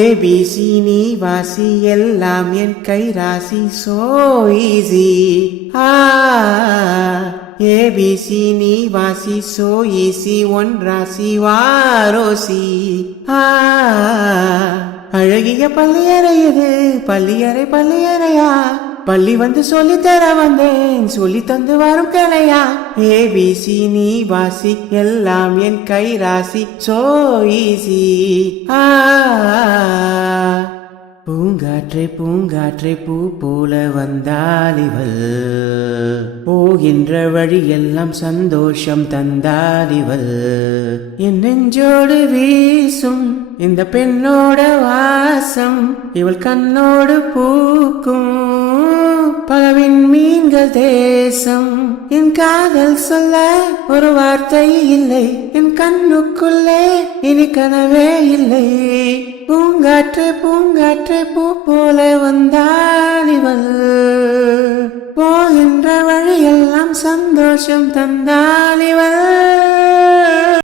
ABC நீ வாசி எல்லாம் என் கை ராசி சோ ஈஸி. ஏபிசி நீ வாசி சோ ஈஸி ஒன் ராசி வாரோசி. அழகிய பள்ளியறை இது பள்ளியறை பள்ளியறையா, பள்ளி வந்து சொல்லித்தர வந்தேன் சொல்லி தந்து வரும் கலையா. ஏபிசி நீ வாசி எல்லாம் என் கை ராசி சோ ஈஸி. பூங்காற்றே பூங்காற்றே பூ போல வந்தாலிவள், போகின்ற வழியெல்லாம் சந்தோஷம் தந்தாலிவள். என் நெஞ்சோடு வீசும் இந்த பெண்ணோட வாசம், இவள் கண்ணோடு பூக்கும் பலவின் மீன்கள் தேசம். என் காதல் சொல்ல ஒரு வார்த்தை இல்லை, என் கண்ணுக்குள்ளே இனி கனவே இல்லை. பூங்காற்று பூங்காற்று பூ போல வந்தாளிவள், போகின்ற வழியெல்லாம் சந்தோஷம் தந்தாளிவள்.